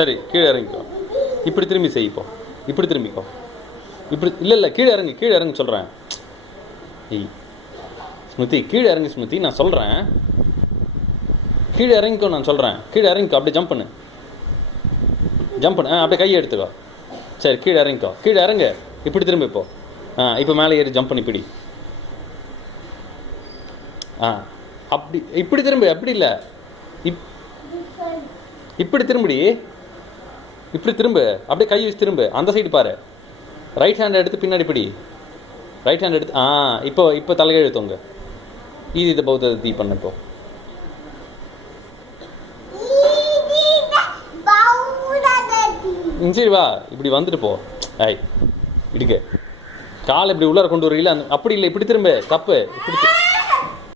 சரி கீழே இறங்கிக்கோ. இப்படி திரும்பி செய். இப்போ இப்படி திரும்பிக்கோ. இப்படி இல்லை கீழே இறங்கு, கீழே இறங்கு சொல்கிறேன். ஏய் ஸ்மிருதி, கீழே இறங்கு ஸ்மிருதி, நான் சொல்கிறேன். கீழே இறங்கிக்கோ, நான் சொல்கிறேன். கீழே இறங்கிக்கோ. அப்படியே ஜம்ப் பண்ணு, ஜம்ப் பண்ணு. அப்படியே கையை எடுத்துக்கோ. சரி கீழே இறங்கிக்கோ. கீழே இறங்கு. இப்படி திரும்ப. இப்போ இப்போ மேலே ஏறி ஜம்ப் பண்ணி பிடி. அப்படி இப்படி திரும்ப. அப்படி இல்லை, இப்படி திரும்படி. இப்படி திரும்ப. அப்படியே கை வச்சு திரும்ப. அந்த சைடு பாரு. ரைட் ஹேண்ட் எடுத்து பின்னாடி பிடி. ரைட் ஹேண்ட் எடுத்து இப்போ தலைகெழுத்தவங்க. இது பௌத்த தீ பண்ண. இப்போ சரி வா, இப்படி வந்துட்டு போ. ஐய் இடுக்க காலை இப்படி உள்ளார கொண்டு வரீங்களா? அப்படி இல்லை, இப்படி திரும்ப. தப்பு. இப்படி